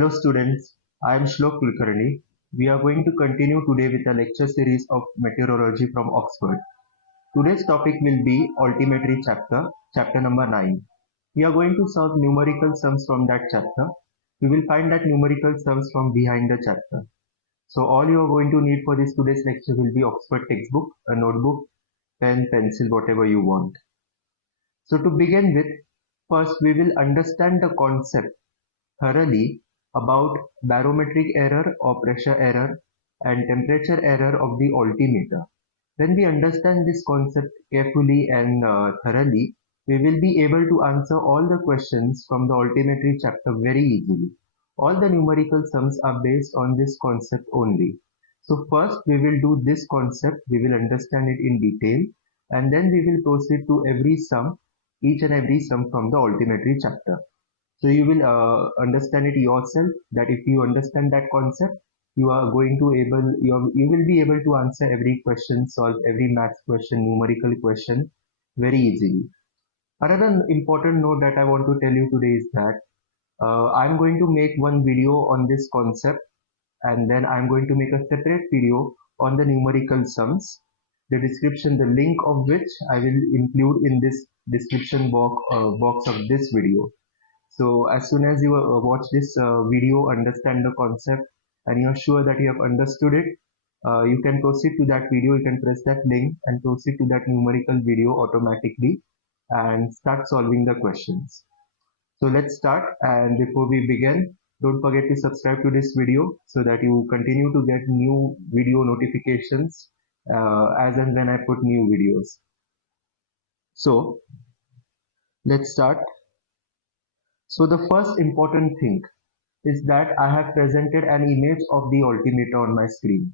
Hello students, I am Shlok Kulkarni. We are going to continue today with a lecture series of meteorology from Oxford. Today's topic will be Altimetry chapter number 9. We are going to solve numerical sums from that chapter. We will find that numerical sums from behind the chapter. So all you are going to need for this today's lecture will be Oxford textbook, a notebook, pen, pencil, whatever you want. So to begin with, first we will understand the concept thoroughly about barometric error or pressure error and temperature error of the altimeter. When we understand this concept carefully and thoroughly, we will be able to answer all the questions from the altimetry chapter very easily. All the numerical sums are based on this concept only. So first we will do this concept, we will understand it in detail, and then we will proceed to every sum, each and every sum from the altimetry chapter. So you will understand it yourself that if you understand that concept, you will be able to answer every question, solve every math question, numerical question very easily. Another important note that I want to tell you today is that I'm going to make one video on this concept, and then I'm going to make a separate video on the numerical sums. The description, the link of which I will include in this description box of this video. So as soon as you watch this video, understand the concept, and you are sure that you have understood it, you can proceed to that video, you can press that link and proceed to that numerical video automatically and start solving the questions. So let's start, and before we begin, don't forget to subscribe to this video so that you continue to get new video notifications as and when I put new videos. So let's start. So the first important thing is that I have presented an image of the altimeter on my screen.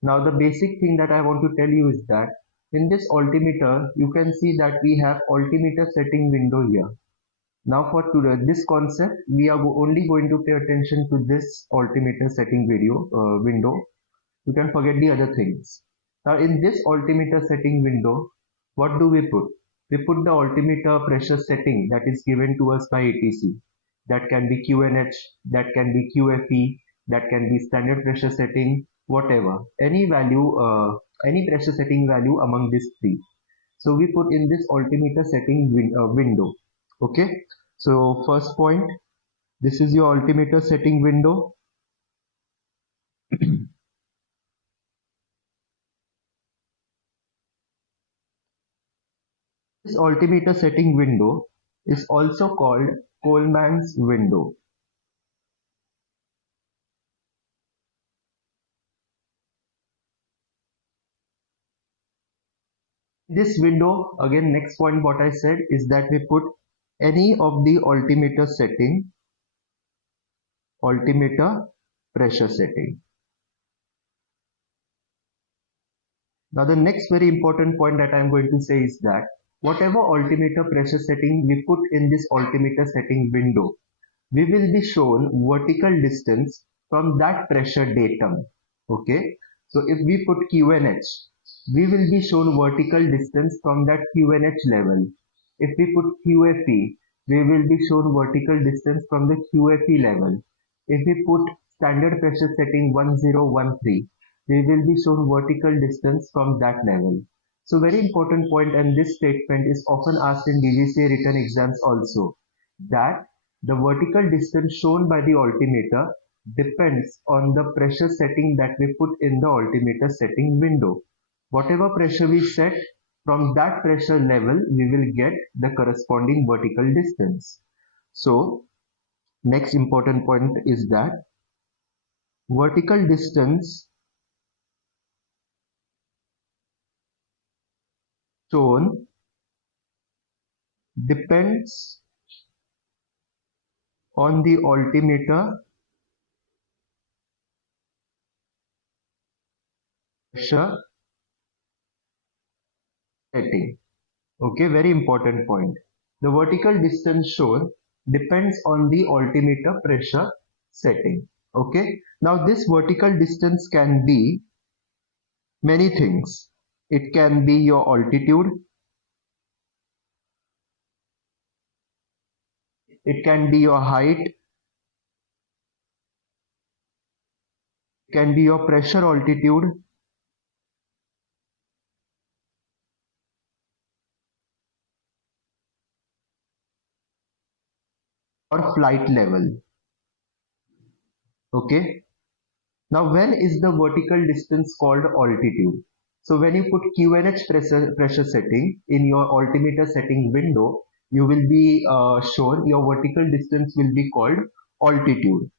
Now the basic thing that I want to tell you is that in this altimeter you can see that we have altimeter setting window here. Now for today, this concept we are only going to pay attention to this altimeter setting window. You can forget the other things. Now in this altimeter setting window, what do we put? We put the altimeter pressure setting that is given to us by ATC. That can be QNH, that can be QFE, that can be standard pressure setting, whatever. Any value, any pressure setting value among these three. So we put in this altimeter setting window. Okay. So first point, this is your altimeter setting window. This altimeter setting window is also called Coleman's window. This window, again, next point what I said is that we put any of the altimeter setting, altimeter pressure setting. Now the next very important point that I am going to say is that whatever altimeter pressure setting we put in this altimeter setting window, we will be shown vertical distance from that pressure datum. Okay, so if we put QNH, we will be shown vertical distance from that QNH level. If we put QFE, we will be shown vertical distance from the QFE level. If we put standard pressure setting 1013, we will be shown vertical distance from that level. So very important point, and this statement is often asked in DGCA written exams also, that the vertical distance shown by the altimeter depends on the pressure setting that we put in the altimeter setting window. Whatever pressure we set, from that pressure level, we will get the corresponding vertical distance. So, next important point is that vertical distance shown depends on the altimeter pressure setting. Okay, very important point. The vertical distance shown depends on the altimeter pressure setting. Okay, now this vertical distance can be many things. It can be your altitude, it can be your height, can be your pressure altitude, or flight level. Okay. Now, when is the vertical distance called altitude? So when you put QNH pressure setting in your altimeter setting window, you will be shown your vertical distance will be called altitude.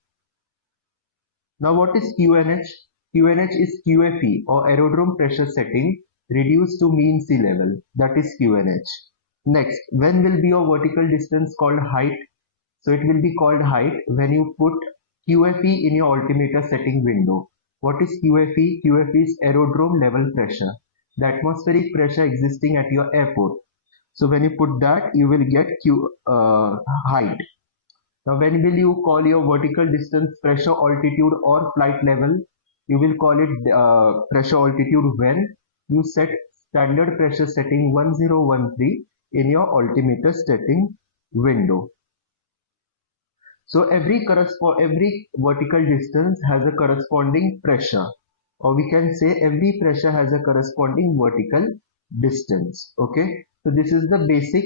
Now what is QNH? QNH is QFE or aerodrome pressure setting reduced to mean sea level. That is QNH. Next, when will be your vertical distance called height? So it will be called height when you put QFE in your altimeter setting window. What is QFE? QFE is aerodrome level pressure, the atmospheric pressure existing at your airport. So when you put that, you will get height. Now when will you call your vertical distance pressure altitude or flight level? You will call it pressure altitude when you set standard pressure setting 1013 in your altimeter setting window. So every vertical distance has a corresponding pressure, or we can say every pressure has a corresponding vertical distance. Okay, so this is the basic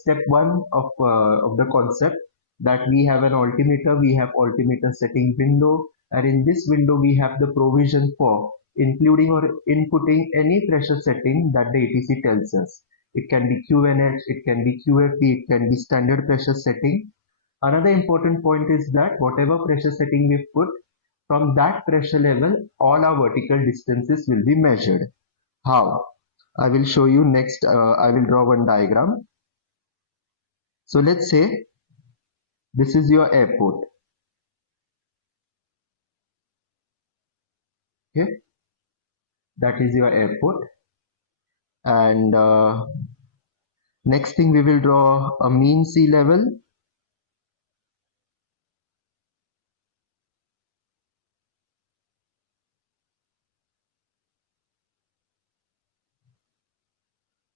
step one of the concept, that we have an altimeter, we have altimeter setting window, and in this window we have the provision for including or inputting any pressure setting that the ATC tells us. It can be QNH, it can be QFE, it can be standard pressure setting. Another important point is that whatever pressure setting we put, from that pressure level, all our vertical distances will be measured. How? I will show you next. I will draw one diagram. So let's say this is your airport. Okay, that is your airport. And next thing, we will draw a mean sea level.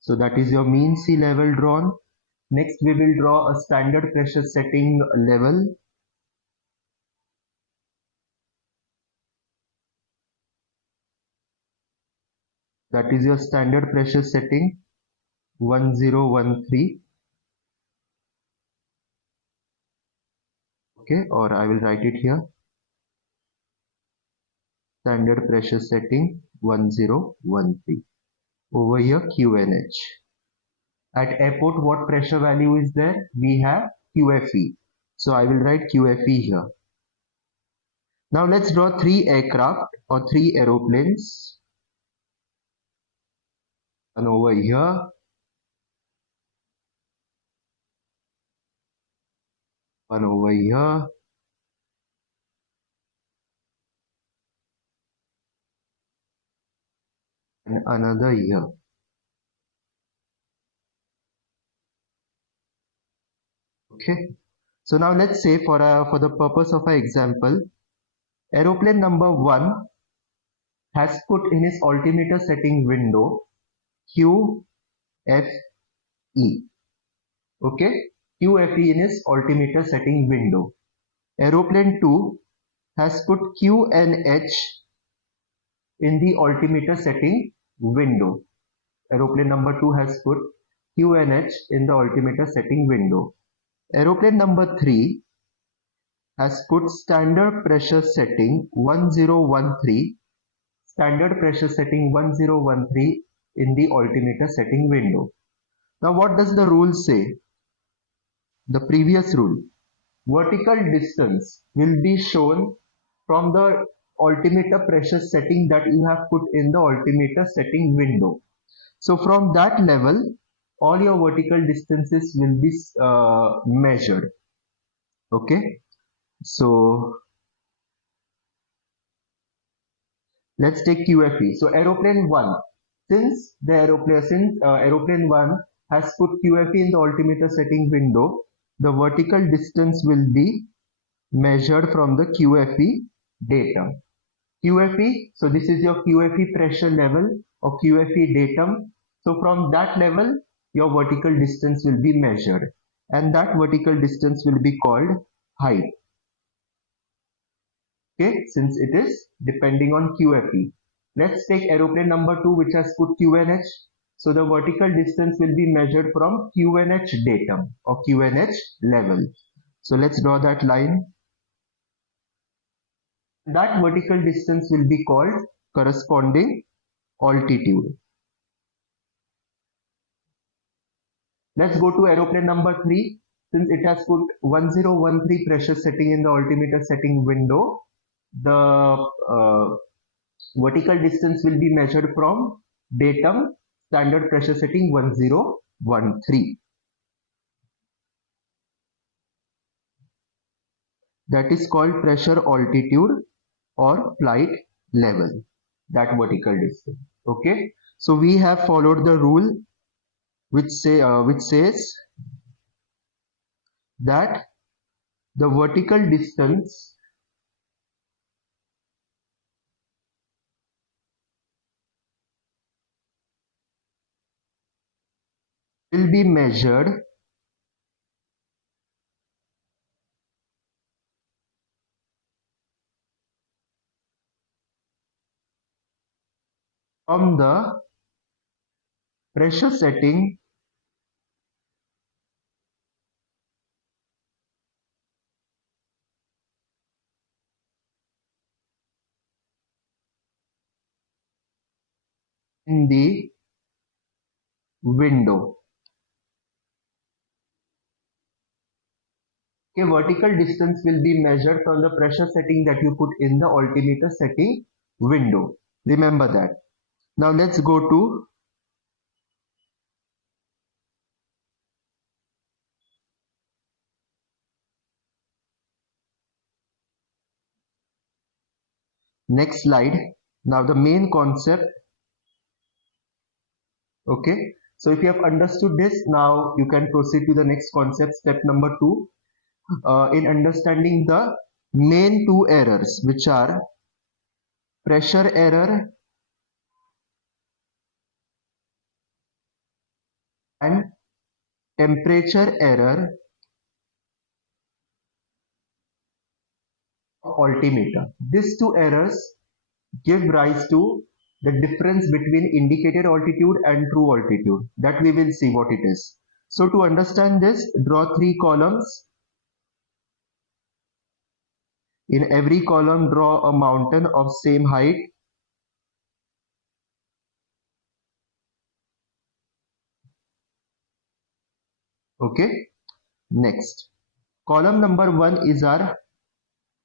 So that is your mean sea level drawn. Next, we will draw a standard pressure setting level. That is your standard pressure setting 1013. Okay, or I will write it here. Standard pressure setting 1013. Over here QNH. At airport, what pressure value is there? We have QFE. So I will write QFE here. Now let's draw three aircraft or three aeroplanes. One over here, one over here, and another here. Okay. So now let's say for the purpose of our example, aeroplane number 1 has put in its altimeter setting window QFE. Okay, QFE in its altimeter setting window. Aeroplane 2 has put QNH in the altimeter setting window. Aeroplane number 2 has put QNH in the altimeter setting window. Aeroplane number 3 has put standard pressure setting 1013, standard pressure setting 1013 in the altimeter setting window. Now what does the rule say? The previous rule, vertical distance will be shown from the altimeter pressure setting that you have put in the altimeter setting window. So from that level, all your vertical distances will be measured. Okay, so let's take QFE. So aeroplane 1, since aeroplane 1 has put QFE in the altimeter setting window, the vertical distance will be measured from the QFE datum. QFE, so this is your QFE pressure level or QFE datum. So from that level, your vertical distance will be measured, and that vertical distance will be called height. Okay, since it is depending on QFE. Let's take aeroplane number 2, which has put QNH. So the vertical distance will be measured from QNH datum or QNH level. So let's draw that line. That vertical distance will be called corresponding altitude. Let's go to aeroplane number 3. Since it has put 1013 pressure setting in the altimeter setting window, the vertical distance will be measured from datum standard pressure setting 1013. That is called pressure altitude or flight level, that vertical distance. Okay, so we have followed the rule which says that the vertical distance will be measured from the pressure setting in the window. Okay, vertical distance will be measured from the pressure setting that you put in the altimeter setting window. Remember that. Now let's go to next slide. Now the main concept. Okay, so if you have understood this, now you can proceed to the next concept, step number 2, in understanding the main two errors, which are pressure error and temperature error of altimeter. These two errors give rise to the difference between indicated altitude and true altitude. That we will see what it is. So to understand this, draw 3 columns. In every column, draw a mountain of same height. Okay. Next, column number 1 is our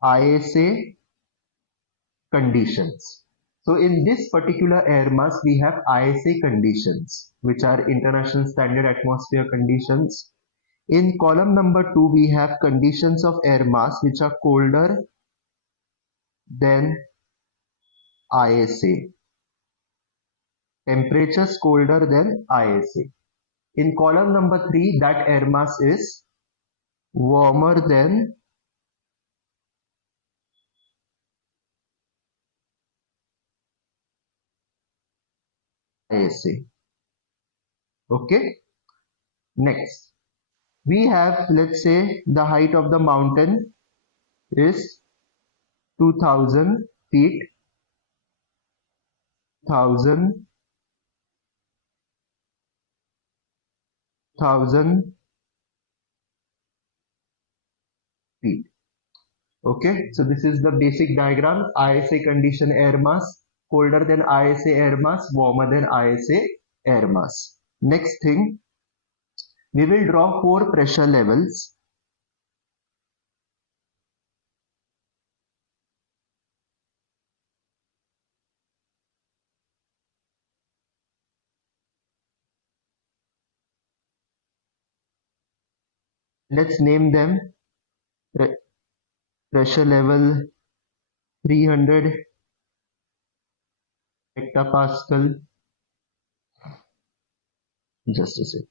ISA conditions. So in this particular air mass, we have ISA conditions, which are International Standard Atmosphere conditions. In column number 2, we have conditions of air mass, which are colder than ISA. Temperatures colder than ISA. In column number 3, that air mass is warmer than ISA. Okay. Next, we have, let's say, the height of the mountain is 2000 feet, 1000 feet. Okay, so this is the basic diagram. ISA condition air mass, colder than ISA air mass, warmer than ISA air mass. Next thing, we will draw 4 pressure levels. Let's name them. Pressure level 300 hectopascal. Just a second.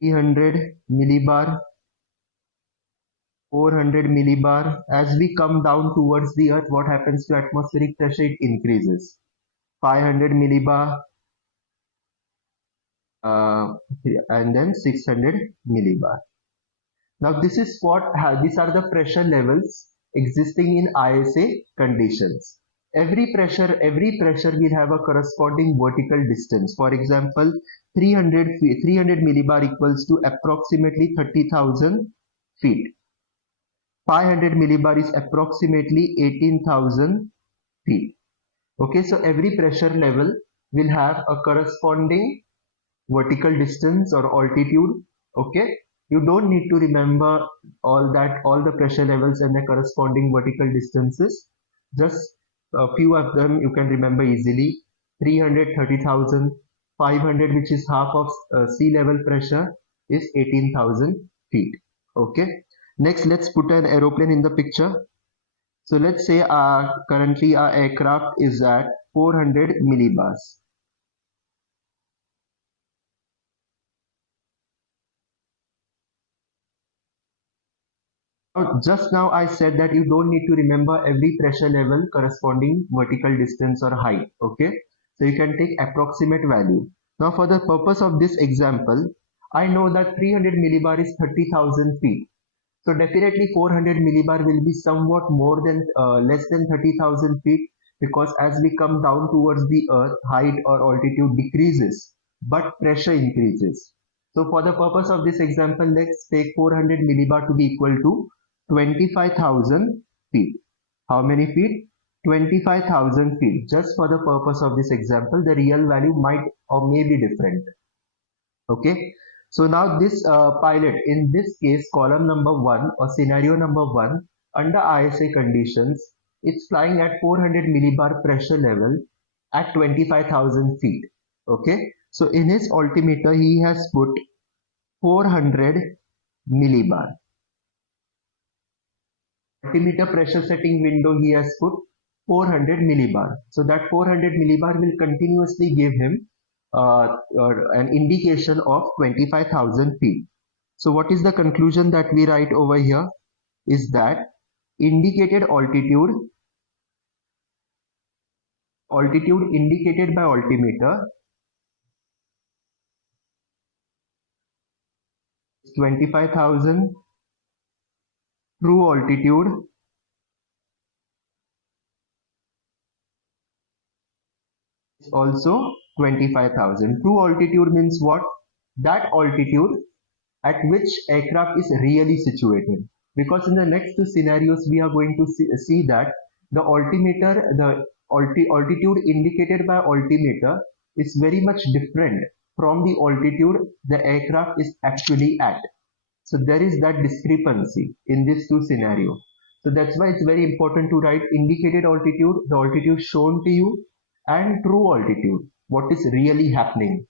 300 millibar, 400 millibar. As we come down towards the earth, what happens to atmospheric pressure? It increases. 500 millibar, uh, and then 600 millibar. Now this is these are the pressure levels existing in ISA conditions. Every pressure will have a corresponding vertical distance. For example, 300 millibar equals to approximately 30,000 feet. 500 millibar is approximately 18,000 feet. Okay, so every pressure level will have a corresponding vertical distance or altitude. Okay, you don't need to remember all the pressure levels and the corresponding vertical distances. Just a few of them you can remember easily. 330,000, 500, which is half of sea level pressure, is 18,000 feet. Okay, next let's put an aeroplane in the picture. So let's say currently our aircraft is at 400 millibars. Just now I said that you don't need to remember every pressure level corresponding vertical distance or height. Okay, so you can take approximate value. Now for the purpose of this example, I know that 300 millibar is 30,000 feet. So definitely 400 millibar will be somewhat more than less than 30,000 feet, because as we come down towards the earth, height or altitude decreases, but pressure increases. So for the purpose of this example, let's take 400 millibar to be equal to 25,000 feet. How many feet? 25,000 feet. Just for the purpose of this example, the real value might or may be different. Okay, so now this pilot, in this case column number 1 or scenario number 1, under ISA conditions, it's flying at 400 millibar pressure level at 25,000 feet. Okay, so in his altimeter he has put 400 millibar. Altimeter pressure setting window he has put 400 millibar. So that 400 millibar will continuously give him an indication of 25,000 feet. So what is the conclusion that we write over here is that indicated altitude indicated by altimeter is 25,000, true altitude is also 25,000. True altitude means what? That altitude at which aircraft is really situated, because in the next two scenarios we are going to see that the altitude indicated by altimeter is very much different from the altitude the aircraft is actually at. So there is that discrepancy in these two scenarios. So that's why it's very important to write indicated altitude, the altitude shown to you, and true altitude, what is really happening.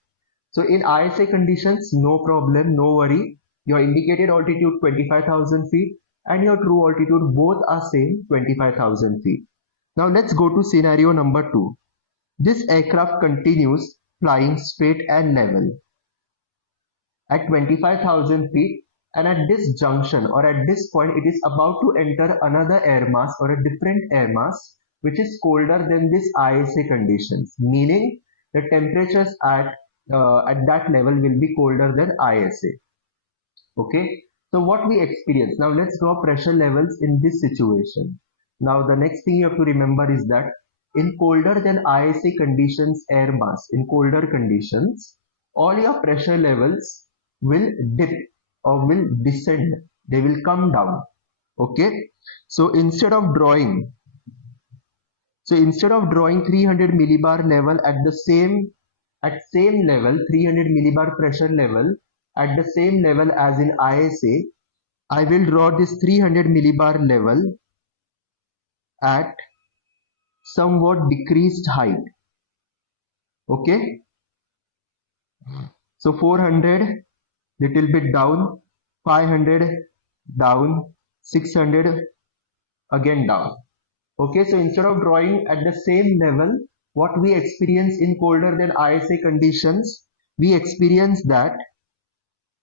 So in ISA conditions, no problem, no worry. Your indicated altitude 25,000 feet and your true altitude both are same 25,000 feet. Now let's go to scenario number 2. This aircraft continues flying straight and level at 25,000 feet, and at this junction or at this point it is about to enter another air mass or a different air mass which is colder than this ISA conditions, meaning the temperatures at that level will be colder than ISA. Okay, so what we experience now, let's draw pressure levels in this situation. Now the next thing you have to remember is that in colder than ISA conditions air mass, in colder conditions, all your pressure levels will dip or will descend, they will come down. Okay, so instead of drawing 300 millibar level at same level, 300 millibar pressure level at the same level as in ISA, I will draw this 300 millibar level at somewhat decreased height. Okay, so 400 little bit down, 500 down, 600 again down. Okay, so instead of drawing at the same level, what we experience in colder than ISA conditions, we experience that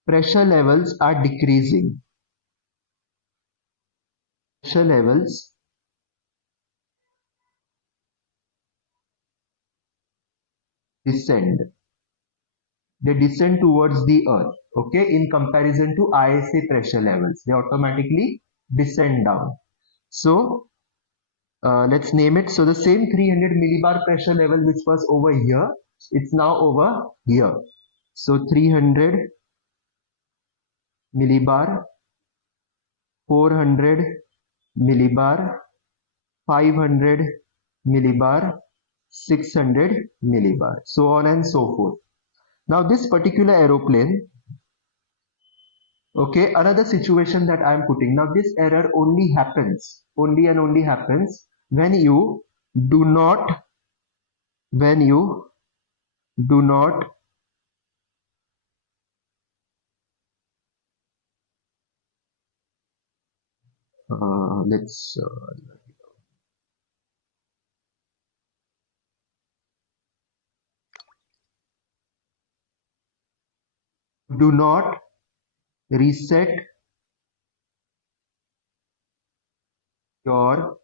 pressure levels are decreasing. Pressure levels descend. they descend towards the earth. Okay, in comparison to ISA pressure levels, they automatically descend down. So let's name it. So the same 300 millibar pressure level which was over here, it's now over here. So 300 millibar, 400 millibar, 500 millibar, 600 millibar, so on and so forth. Now this particular aeroplane, okay, another situation that I am putting. Now this error only happens, only and only happens when you do not, when you do not let's do not reset your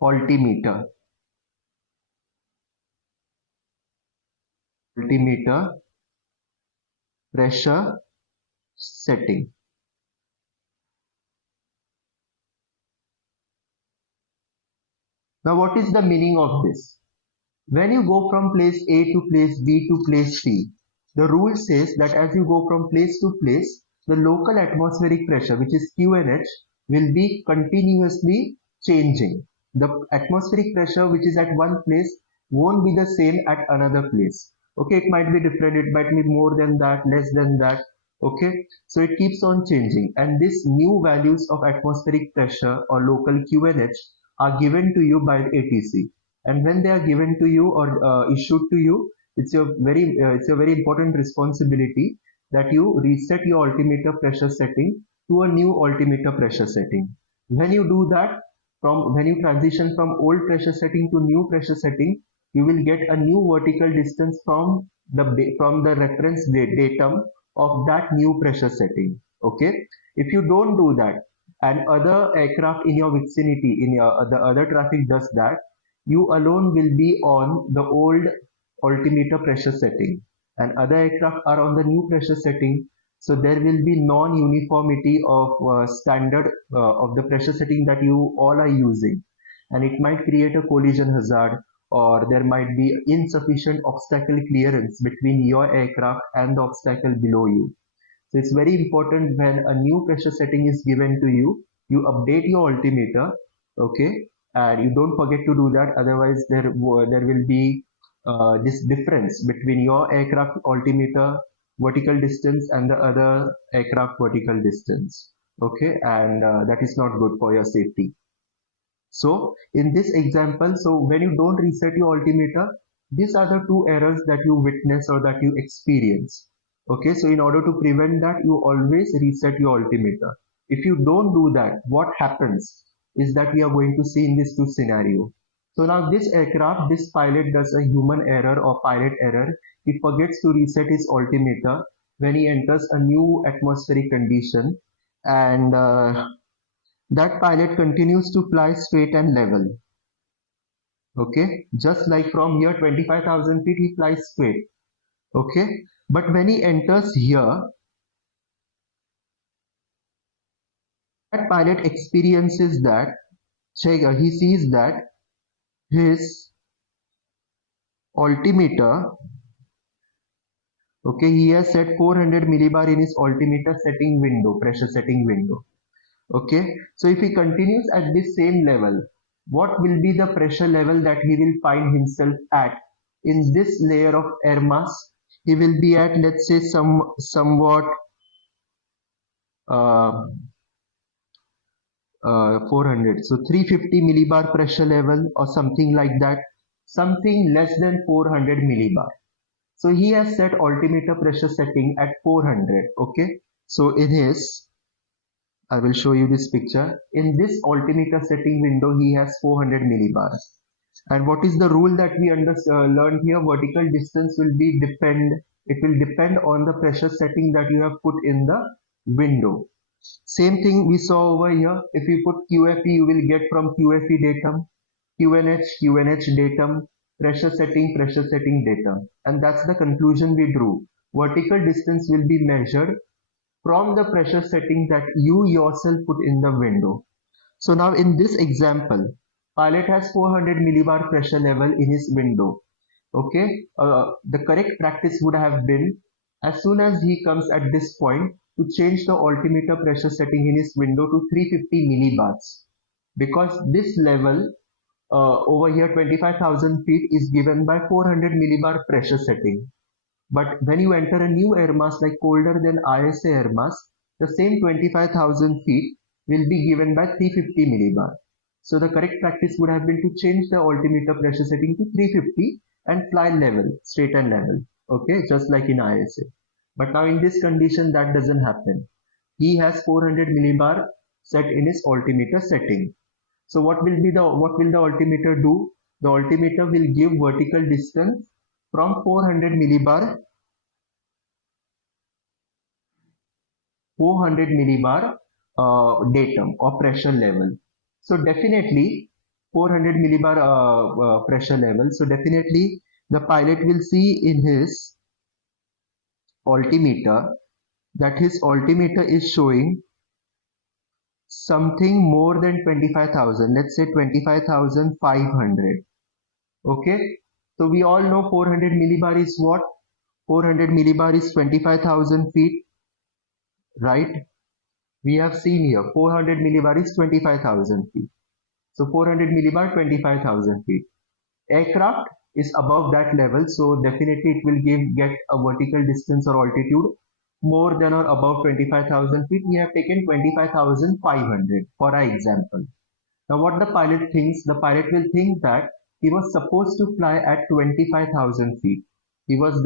altimeter, altimeter pressure setting. Now what is the meaning of this? When you go from place A to place B to place C, the rule says that as you go from place to place, the local atmospheric pressure, which is QNH, will be continuously changing. The atmospheric pressure which is at one place won't be the same at another place. Okay, it might be different, it might be more than that, less than that. Okay, so it keeps on changing, and these new values of atmospheric pressure or local QNH are given to you by the ATC, and when they are given to you or issued to you, it's a very important responsibility that you reset your altimeter pressure setting to a new altimeter pressure setting. When you do that, from when you transition from old pressure setting to new pressure setting, you will get a new vertical distance from the reference datum of that new pressure setting. Okay, if you don't do that and other aircraft in your vicinity, in your the other traffic does that, you alone will be on the old altimeter pressure setting and other aircraft are on the new pressure setting. So there will be non-uniformity of standard of the pressure setting that you all are using, and it might create a collision hazard, or there might be insufficient obstacle clearance between your aircraft and the obstacle below you. So it's very important when a new pressure setting is given to you update your altimeter, okay, and you don't forget to do that. Otherwise, there will be this difference between your aircraft altimeter vertical distance and the other aircraft vertical distance, okay, and that is not good for your safety. So in this example, so when you don't reset your altimeter, these are the two errors that you witness or that you experience. Okay, so in order to prevent that, you always reset your altimeter. If you don't do that, what happens is that we are going to see in this two scenario. So now this aircraft, this pilot does a human error or pilot error. He forgets to reset his altimeter when he enters a new atmospheric condition, and that pilot continues to fly straight and level. Okay, just like from here 25,000 feet he flies straight. Okay, but when he enters here, that pilot experiences that, he sees that his altimeter, okay, he has set 400 millibar in his altimeter setting window, pressure setting window. Okay, so if he continues at this same level, what will be the pressure level that he will find himself at in this layer of air mass? He will be at, let's say, somewhat 400, so 350 millibar pressure level or something like that, something less than 400 millibar. So he has set altimeter pressure setting at 400. Okay, so in his, I will show you this picture. In this altimeter setting window, he has 400 millibars. And what is the rule that we learned here? Vertical distance will be it will depend on the pressure setting that you have put in the window. Same thing we saw over here. If you put QFE, you will get from QFE datum, QNH datum, pressure setting data. And that's the conclusion we drew. Vertical distance will be measured from the pressure setting that you yourself put in the window. So now in this example, pilot has 400 millibar pressure level in his window. Okay, the correct practice would have been, as soon as he comes at this point, to change the altimeter pressure setting in his window to 350 millibars, because this level over here 25,000 feet is given by 400 millibar pressure setting. But when you enter a new air mass like colder than ISA air mass, the same 25,000 feet will be given by 350 millibar. So the correct practice would have been to change the altimeter pressure setting to 350 and fly level, straight and level. Okay, just like in ISA. But now in this condition that doesn't happen. He has 400 millibar set in his altimeter setting. So what will the altimeter do? The altimeter will give vertical distance from 400 millibar datum or pressure level. So definitely 400 millibar pressure level. So definitely the pilot will see in his altimeter that his altimeter is showing something more than 25,000. Let's say 25,500. Okay. So we all know 400 millibar is what? 400 millibar is 25,000 feet, right? We have seen here 400 millibar is 25,000 feet. So 400 millibar, 25,000 feet. Aircraft is above that level, so definitely it will get a vertical distance or altitude more than or above 25,000 feet. We have taken 25,500 for our example. Now what the pilot thinks, the pilot will think that he was supposed to fly at 25,000 feet. He was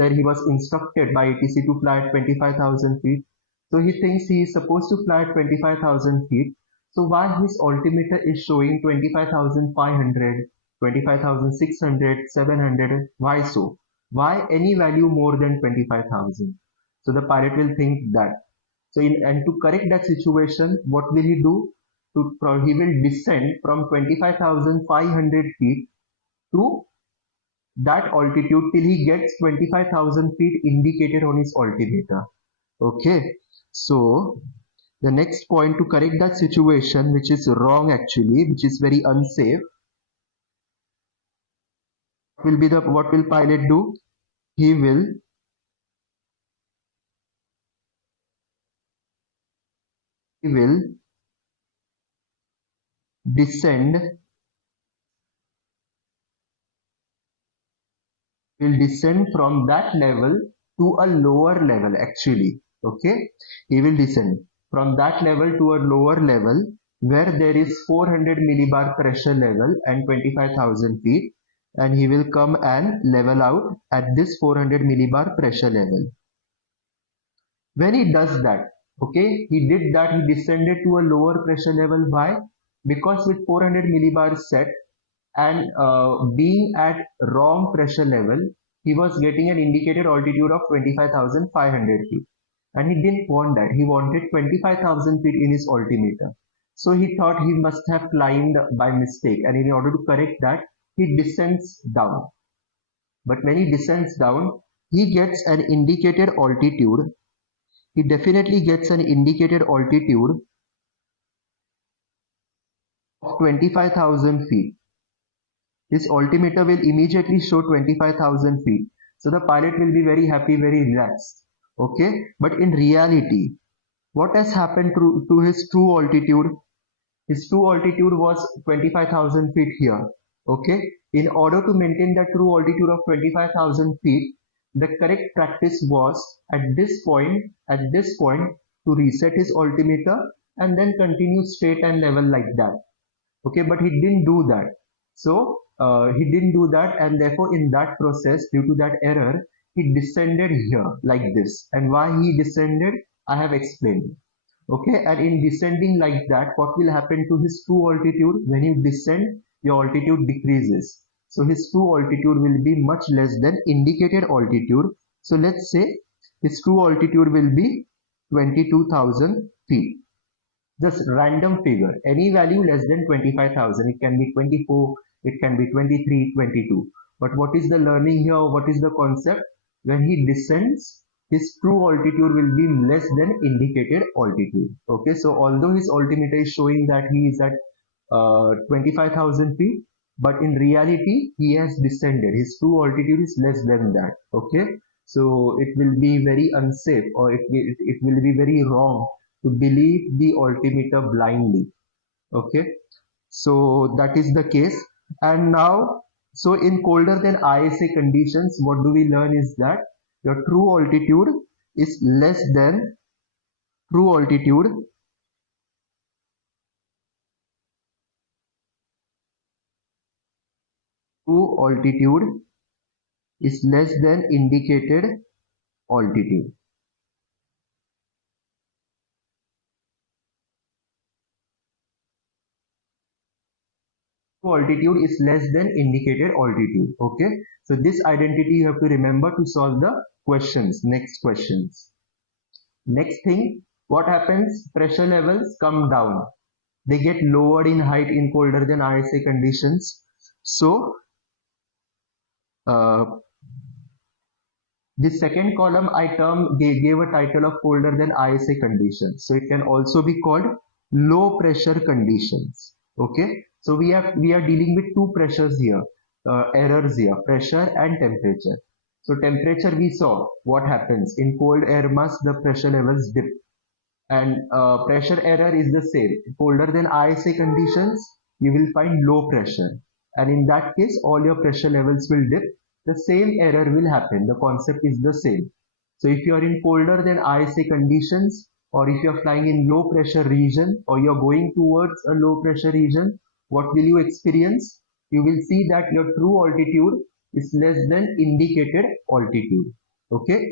instructed by ATC to fly at 25,000 feet. So he thinks he is supposed to fly at 25,000 feet. So why his altimeter is showing 25,500, 25,600, 700? Why so? Why any value more than 25,000? So the pilot will think that. So and to correct that situation, what will he do? He will descend from 25,500 feet to that altitude till he gets 25,000 feet indicated on his altimeter. Okay, so the next point to correct that situation, which is wrong actually, which is very unsafe, what will pilot do? He will descend from that level to a lower level actually. Okay, he will descend from that level to a lower level where there is 400 millibar pressure level and 25,000 feet, and he will come and level out at this 400 millibar pressure level. When he does that, okay, he descended to a lower pressure level. Why? Because with 400 millibar set and being at wrong pressure level, he was getting an indicated altitude of 25,500 feet. And he didn't want that. He wanted 25,000 feet in his altimeter. So he thought he must have climbed by mistake. And in order to correct that, he descends down. But when he descends down, he gets an indicated altitude. He definitely gets an indicated altitude of 25,000 feet. His altimeter will immediately show 25,000 feet. So the pilot will be very happy, very relaxed. Okay, but in reality, what has happened to his true altitude? His true altitude was 25,000 feet here. Okay, in order to maintain the true altitude of 25,000 feet, the correct practice was at this point to reset his altimeter and then continue straight and level like that. Okay, but he didn't do that. So he didn't do that, and therefore in that process, due to that error, he descended here like this. And why he descended, I have explained. Okay, and in descending like that, what will happen to his true altitude? When you descend, your altitude decreases. So his true altitude will be much less than indicated altitude. So let's say his true altitude will be 22,000 feet. Just random figure, any value less than 25,000. It can be 24, it can be 23, 22. But what is the learning here? What is the concept? When he descends, his true altitude will be less than indicated altitude. Okay, so although his altimeter is showing that he is at 25,000 feet, but in reality he has descended. His true altitude is less than that. Okay, so it will be very unsafe, or it will be very wrong to believe the altimeter blindly. Okay, so that is the case. And now, so in colder than ISA conditions, what do we learn is that your true altitude is less than true altitude true altitude is less than indicated altitude. Altitude is less than indicated altitude. Okay, so this identity you have to remember to solve the questions. Next questions. Next thing, what happens? Pressure levels come down. They get lowered in height in colder than ISA conditions. So this second column I gave a title of colder than ISA conditions. So it can also be called low pressure conditions. Okay, so we are dealing with two pressures here, errors here, pressure and temperature. So temperature, we saw what happens in cold air mass, the pressure levels dip, and pressure error is the same. Colder than ISA conditions, you will find low pressure, and in that case all your pressure levels will dip. The same error will happen. The concept is the same. So if you are in colder than ISA conditions, or if you are flying in low pressure region, or you are going towards a low pressure region, what will you experience? You will see that your true altitude is less than indicated altitude. Okay,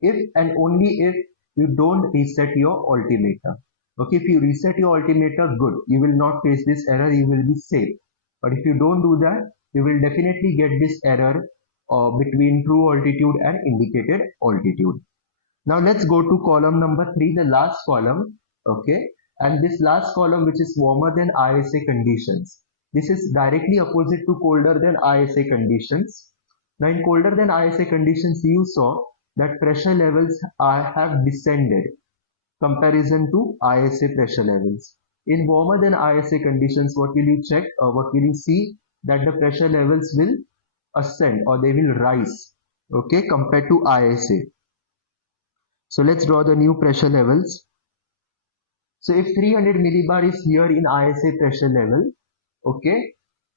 if and only if you don't reset your altimeter. Okay, if you reset your altimeter, good, you will not face this error, you will be safe. But if you don't do that, you will definitely get this error between true altitude and indicated altitude. Now let's go to column number 3, the last column. Okay, and this last column, which is warmer than ISA conditions, this is directly opposite to colder than ISA conditions. Now in colder than ISA conditions, you saw that pressure levels have descended comparison to ISA pressure levels. In warmer than ISA conditions, what will you check, or what will you see? That the pressure levels will ascend, or they will rise, okay, compared to ISA. So let's draw the new pressure levels. So if 300 millibar is here in ISA pressure level, okay,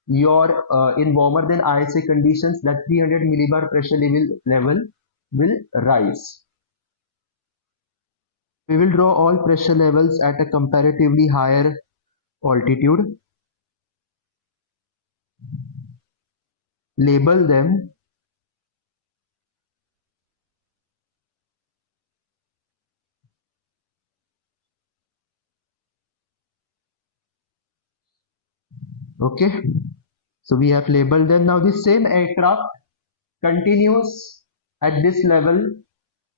your in warmer than ISA conditions, that 300 millibar pressure level will rise. We will draw all pressure levels at a comparatively higher altitude, label them, okay, so we have labeled them. Now this same aircraft continues at this level,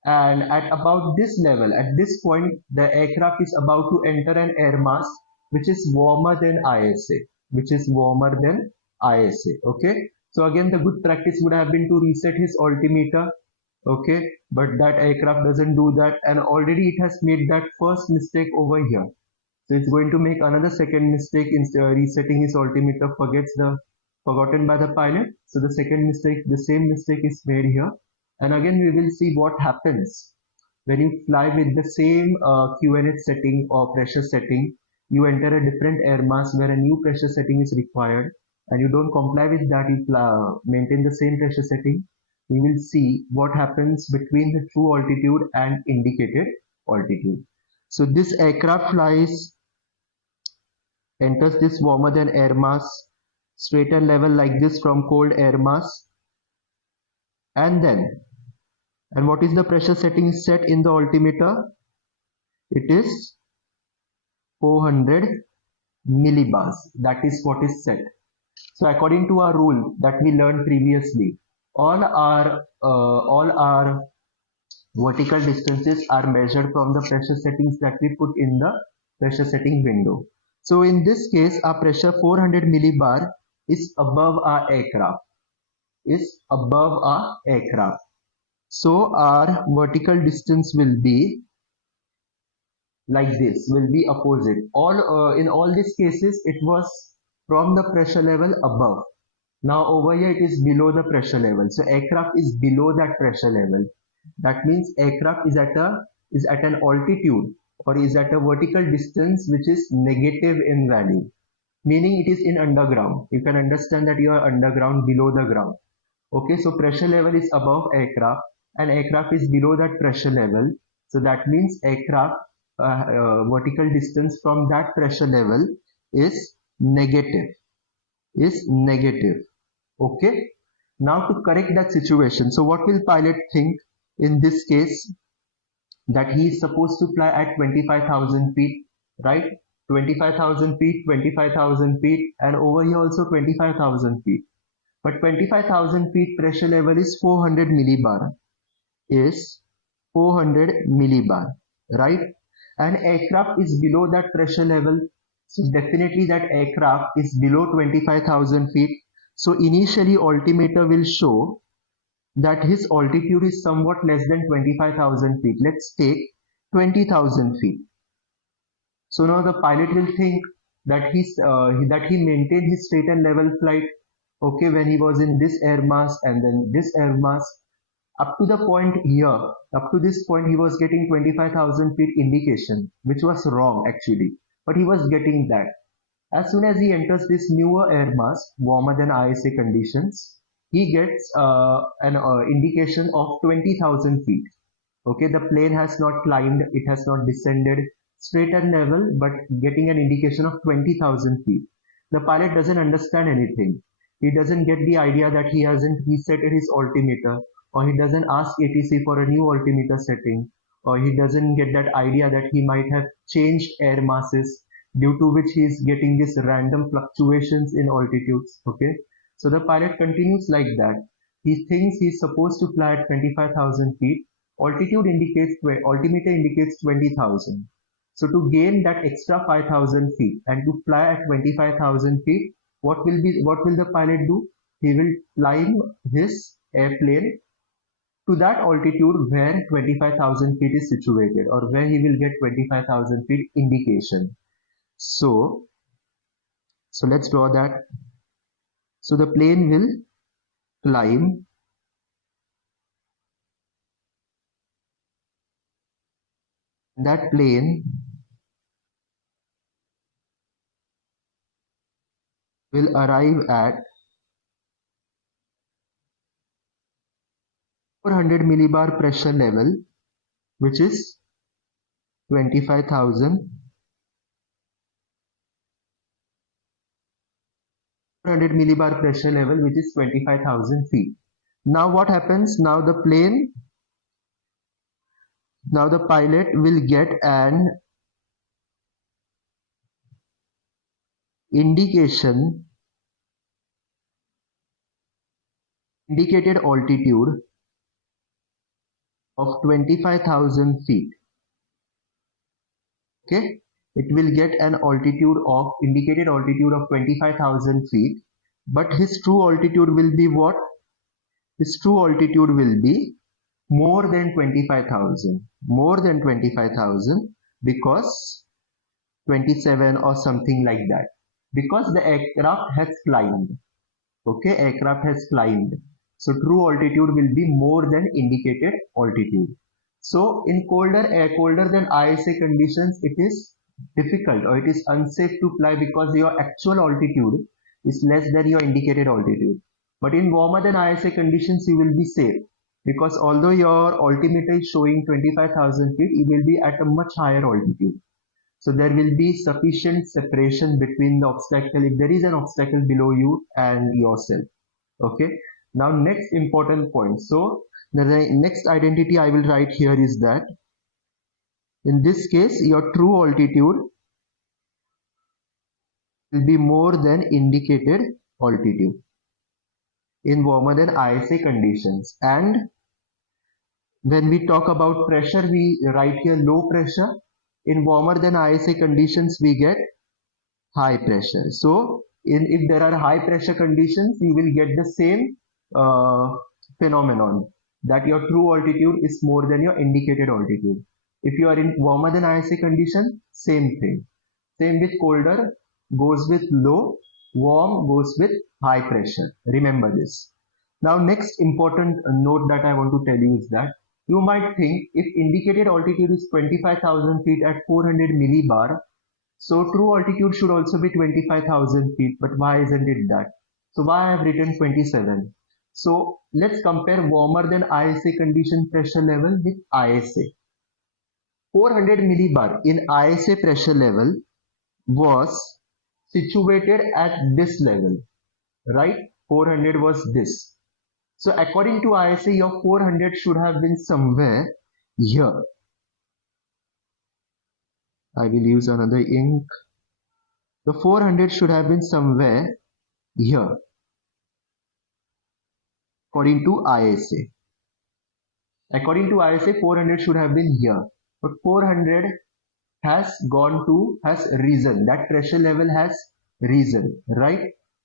and at about this level, at this point, the aircraft is about to enter an air mass which is warmer than ISA, which is warmer than ISA. Okay, so again the good practice would have been to reset his altimeter. Okay, but that aircraft doesn't do that, and already it has made that first mistake over here. So it's going to make another second mistake in resetting his altimeter, forgotten by the pilot. So the second mistake, the same mistake is made here. And again we will see what happens when you fly with the same QNH setting or pressure setting. You enter a different air mass where a new pressure setting is required, and you don't comply with that, you maintain the same pressure setting. We will see what happens between the true altitude and indicated altitude. So this aircraft enters this warmer than air mass, straighter level like this from cold air mass, and what is the pressure setting set in the altimeter? It is 400 millibars. That is what is set. So according to our rule that we learned previously, all our vertical distances are measured from the pressure settings that we put in the pressure setting window. So in this case, our pressure 400 millibar is above our aircraft. is above our aircraft. So our vertical distance will be like this, will be opposite. In all these cases, it was from the pressure level above. Now over here it is below the pressure level. So aircraft is below that pressure level. That means aircraft is at an altitude or is at a vertical distance which is negative in value, meaning it is in underground. You can understand that you are underground, below the ground. Okay, so pressure level is above aircraft and aircraft is below that pressure level. So that means aircraft vertical distance from that pressure level is negative. Okay. Now to correct that situation, so what will pilot think in this case? That he is supposed to fly at 25,000 feet, right? 25,000 feet, 25,000 feet, and over here also 25,000 feet. But 25,000 feet pressure level is 400 millibar, is 400 millibar, right? And aircraft is below that pressure level. So definitely that aircraft is below 25,000 feet. So initially altimeter will show that his altitude is somewhat less than 25,000 feet. Let's take 20,000 feet. So now the pilot will think that he maintained his straight and level flight, okay, when he was in this air mass and then this air mass. Up to the point here, up to this point, he was getting 25,000 feet indication, which was wrong actually, but he was getting that. As soon as he enters this newer air mass, warmer than ISA conditions, he gets an indication of 20,000 feet. Okay, the plane has not climbed, it has not descended straight and level, but getting an indication of 20,000 feet. The pilot doesn't understand anything. He doesn't get the idea that he hasn't reset his altimeter, or he doesn't ask ATC for a new altimeter setting, or he doesn't get that idea that he might have changed air masses due to which he is getting these random fluctuations in altitudes. Okay, so the pilot continues like that. He thinks he's supposed to fly at 25,000 feet. Altimeter indicates 20,000. So to gain that extra 5,000 feet and to fly at 25,000 feet, what will the pilot do? He will climb his airplane to that altitude where 25,000 feet is situated, or where he will get 25,000 feet indication. So let's draw that. So the plane will climb that plane will arrive at 400 millibar pressure level, which is 25,000. 400 millibar pressure level, which is 25,000 feet. Now what happens? Now the pilot will get an indicated altitude of 25,000 feet. Okay, it will get an indicated altitude of 25,000 feet, but his true altitude will be what? His true altitude will be more than 25,000, because 27 or something like that, because the aircraft has climbed. Okay, aircraft has climbed. So true altitude will be more than indicated altitude. So in colder than ISA conditions, it is difficult or it is unsafe to fly because your actual altitude is less than your indicated altitude. But in warmer than ISA conditions, you will be safe, because although your altimeter is showing 25,000 feet, you will be at a much higher altitude. So there will be sufficient separation between the obstacle, if there is an obstacle below you and yourself. Okay. Now next important point. So the next identity I will write here is that in this case your true altitude will be more than indicated altitude in warmer than ISA conditions. And when we talk about pressure, we write here low pressure. In warmer than ISA conditions, we get high pressure. So if there are high pressure conditions, you will get the same uh, phenomenon, that your true altitude is more than your indicated altitude. If you are in warmer than ISA condition, same thing. Same with colder, goes with low, warm goes with high pressure. Remember this. Now, next important note that I want to tell you is that you might think if indicated altitude is 25,000 feet at 400 millibar, so true altitude should also be 25,000 feet, but why isn't it that? So why I have written 27? So let's compare warmer than ISA condition pressure level with ISA. 400 millibar in ISA pressure level was situated at this level, right? 400 was this. So according to ISA, your 400 should have been somewhere here. I will use another ink. The 400 should have been somewhere here, according to ISA. According to ISA, 400 should have been here. But 400 has risen. That pressure level has risen, right?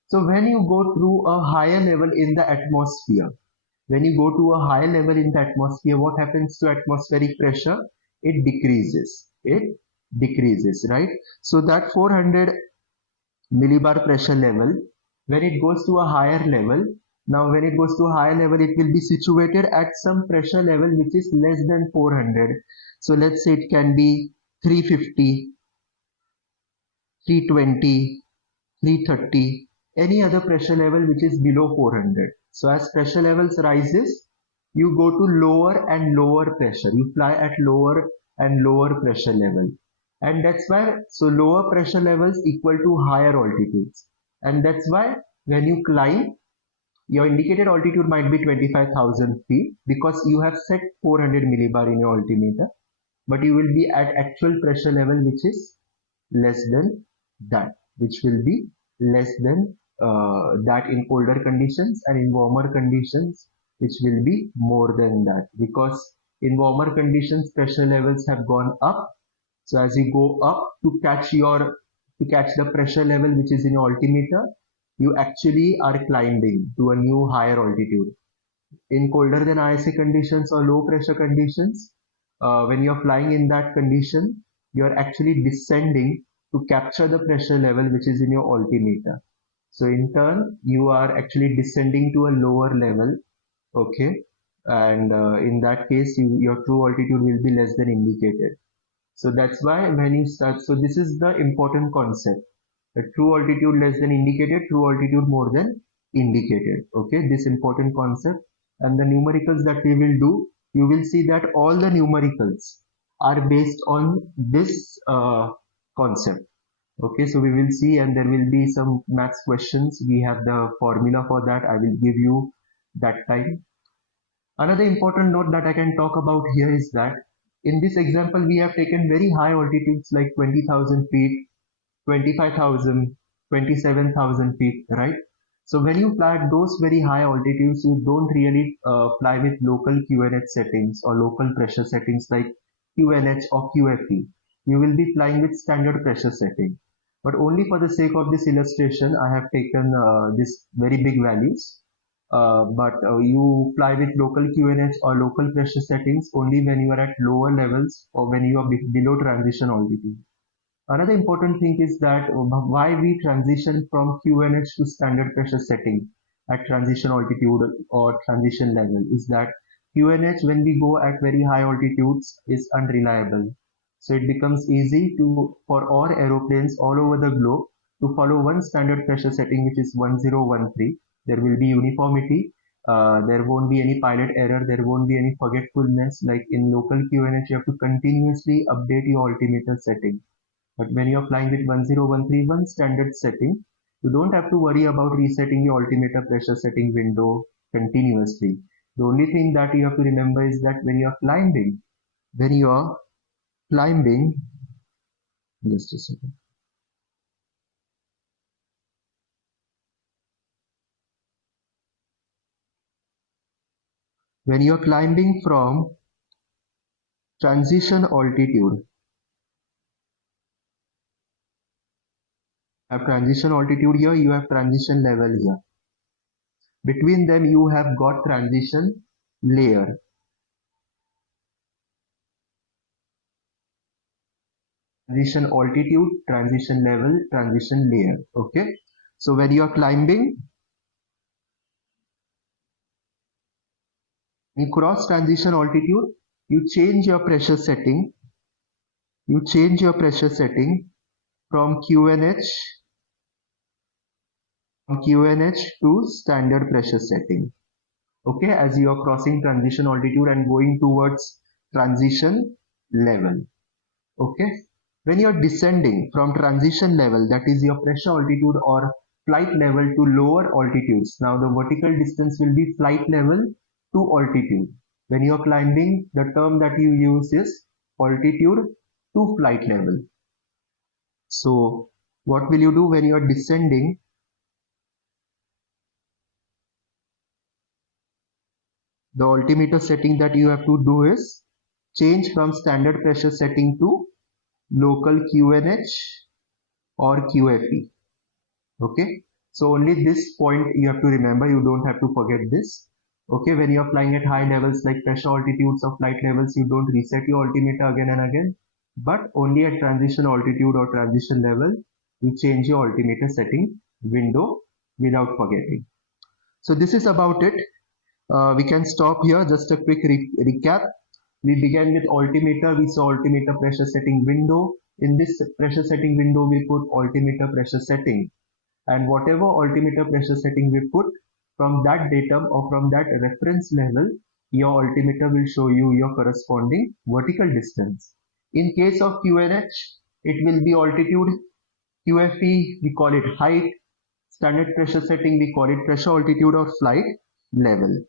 So when you go through a higher level in the atmosphere, when you go to a higher level in the atmosphere, what happens to atmospheric pressure? It decreases. It decreases, right? So that 400 millibar pressure level, when it goes to a higher level, now when it goes to a higher level, it will be situated at some pressure level which is less than 400. So let's say it can be 350, 320, 330, any other pressure level which is below 400. So as pressure levels rises, you go to lower and lower pressure. You fly at lower and lower pressure level. And that's why, so lower pressure levels equal to higher altitudes. And that's why when you climb, your indicated altitude might be 25,000 feet because you have set 400 millibar in your altimeter, but you will be at actual pressure level which is less than that, which will be less than that in colder conditions, and in warmer conditions which will be more than that, because in warmer conditions pressure levels have gone up. So as you go up to catch the pressure level which is in your altimeter, you actually are climbing to a new higher altitude. In colder than ISA conditions or low pressure conditions, when you're flying in that condition, you're actually descending to capture the pressure level which is in your altimeter. So in turn, you are actually descending to a lower level, okay? And in that case, your true altitude will be less than indicated. So that's why when you start, so this is the important concept. The true altitude less than indicated, true altitude more than indicated. Okay, this important concept. And the numericals that we will do, you will see that all the numericals are based on this concept. Okay, so we will see, and there will be some maths questions. We have the formula for that. I will give you that time. Another important note that I can talk about here is that in this example, we have taken very high altitudes like 20,000 feet, 25,000, 27,000 feet, right? So when you fly at those very high altitudes, you don't really fly with local QNH settings or local pressure settings like QNH or QFE. You will be flying with standard pressure setting. But only for the sake of this illustration, I have taken this very big values. But you fly with local QNH or local pressure settings only when you are at lower levels or when you are below transition altitude. Another important thing is that why we transition from QNH to standard pressure setting at transition altitude or transition level is that QNH when we go at very high altitudes is unreliable. So it becomes easy to for all aeroplanes all over the globe to follow one standard pressure setting which is 1013. There will be uniformity. There won't be any pilot error. There won't be any forgetfulness. Like in local QNH, you have to continuously update your altimeter setting. But when you're flying with 10131 standard setting, you don't have to worry about resetting your altimeter pressure setting window continuously. The only thing that you have to remember is that when you're climbing, just a second, when you're climbing from transition altitude, you have transition altitude here, you have transition level here. Between them you have got transition layer. Transition altitude, transition level, transition layer. Okay. So when you are climbing, you cross transition altitude, you change your pressure setting. You change your pressure setting from QNH to standard pressure setting. Okay, as you are crossing transition altitude and going towards transition level. Okay, when you are descending from transition level, that is your pressure altitude or flight level, to lower altitudes. Now the vertical distance will be flight level to altitude. When you are climbing, the term that you use is altitude to flight level. So what will you do when you are descending? The altimeter setting that you have to do is change from standard pressure setting to local QNH or QFE. Okay, so only this point you have to remember, you don't have to forget this. Okay, when you are flying at high levels like pressure altitudes or flight levels, you don't reset your altimeter again and again, but only at transition altitude or transition level you change your altimeter setting window without forgetting. So this is about it. We can stop here. Just a quick recap. We began with altimeter. We saw altimeter pressure setting window. In this pressure setting window, we put altimeter pressure setting, and whatever altimeter pressure setting we put, from that datum or from that reference level, your altimeter will show you your corresponding vertical distance. In case of QNH, it will be altitude. QFE, we call it height. Standard pressure setting, we call it pressure altitude or flight level.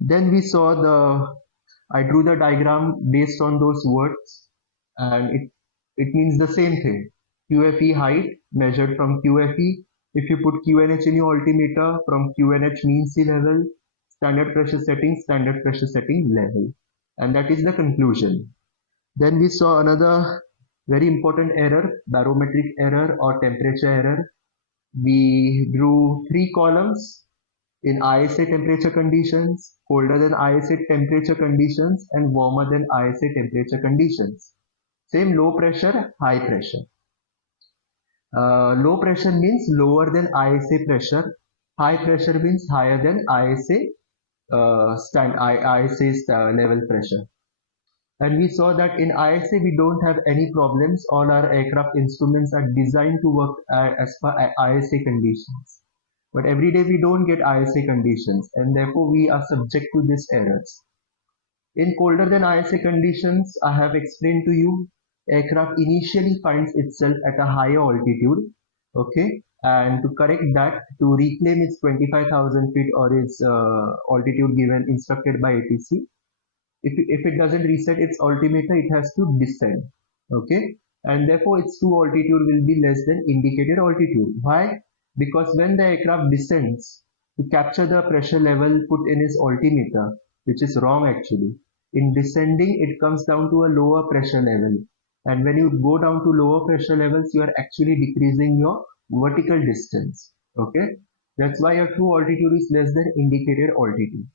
Then we saw I drew the diagram based on those words, and it means the same thing. QFE height measured from QFE. If you put QNH in your altimeter, from QNH mean sea level, standard pressure setting level. And that is the conclusion. Then we saw another very important error, barometric error or temperature error. We drew 3 columns in ISA temperature conditions, colder than ISA temperature conditions, and warmer than ISA temperature conditions. Same low pressure, high pressure. Low pressure means lower than ISA pressure. High pressure means higher than ISA level pressure. And we saw that in ISA we don't have any problems. All our aircraft instruments are designed to work as per ISA conditions. But every day we don't get ISA conditions, and therefore we are subject to these errors. In colder than ISA conditions, I have explained to you, aircraft initially finds itself at a higher altitude, okay, and to correct that, to reclaim its 25,000 feet or its altitude given instructed by ATC, if it doesn't reset its altimeter, it has to descend, okay, and therefore its true altitude will be less than indicated altitude. Why? Because when the aircraft descends to capture the pressure level put in its altimeter, which is wrong actually, in descending it comes down to a lower pressure level, and when you go down to lower pressure levels, you are actually decreasing your vertical distance, okay. That's why your true altitude is less than indicated altitude.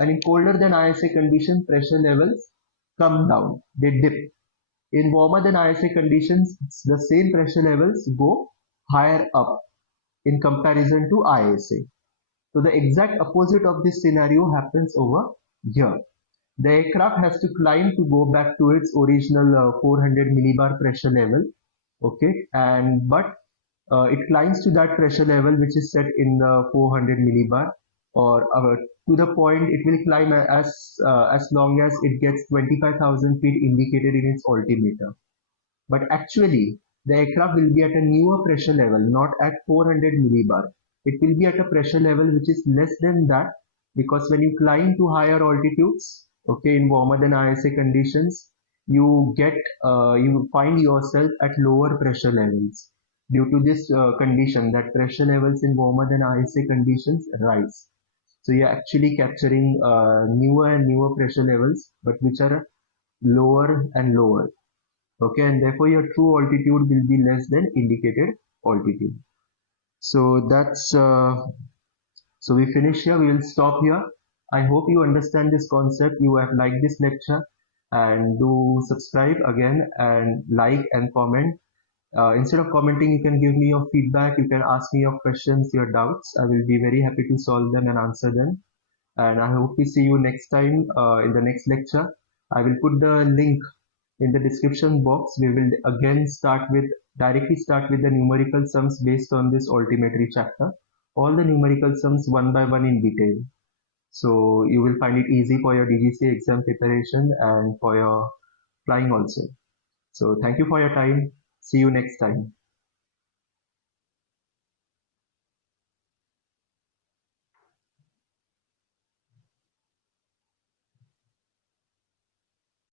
And in colder than ISA conditions, pressure levels come down, they dip. In warmer than ISA conditions, the same pressure levels go higher up in comparison to ISA. So the exact opposite of this scenario happens over here. The aircraft has to climb to go back to its original 400 millibar pressure level, okay, and but it climbs to that pressure level which is set in the 400 millibar, or to the point it will climb as long as it gets 25,000 feet indicated in its altimeter. But actually, the aircraft will be at a newer pressure level, not at 400 millibar. It will be at a pressure level which is less than that, because when you climb to higher altitudes, okay, in warmer than ISA conditions, you find yourself at lower pressure levels. Due to this condition, that pressure levels in warmer than ISA conditions rise. So you're actually capturing newer and newer pressure levels, but which are lower and lower. Okay, and therefore your true altitude will be less than indicated altitude. So that's So we finish here, we will stop here. I hope you understand this concept, you have liked this lecture, and do subscribe again and like and comment. Instead of commenting, you can give me your feedback, you can ask me your questions, your doubts. I will be very happy to solve them and answer them. And I hope we see you next time in the next lecture. I will put the link in the description box. We will again directly start with the numerical sums based on this altimetry chapter. All the numerical sums one by one in detail. So you will find it easy for your DGCA exam preparation and for your flying also. So thank you for your time. See you next time.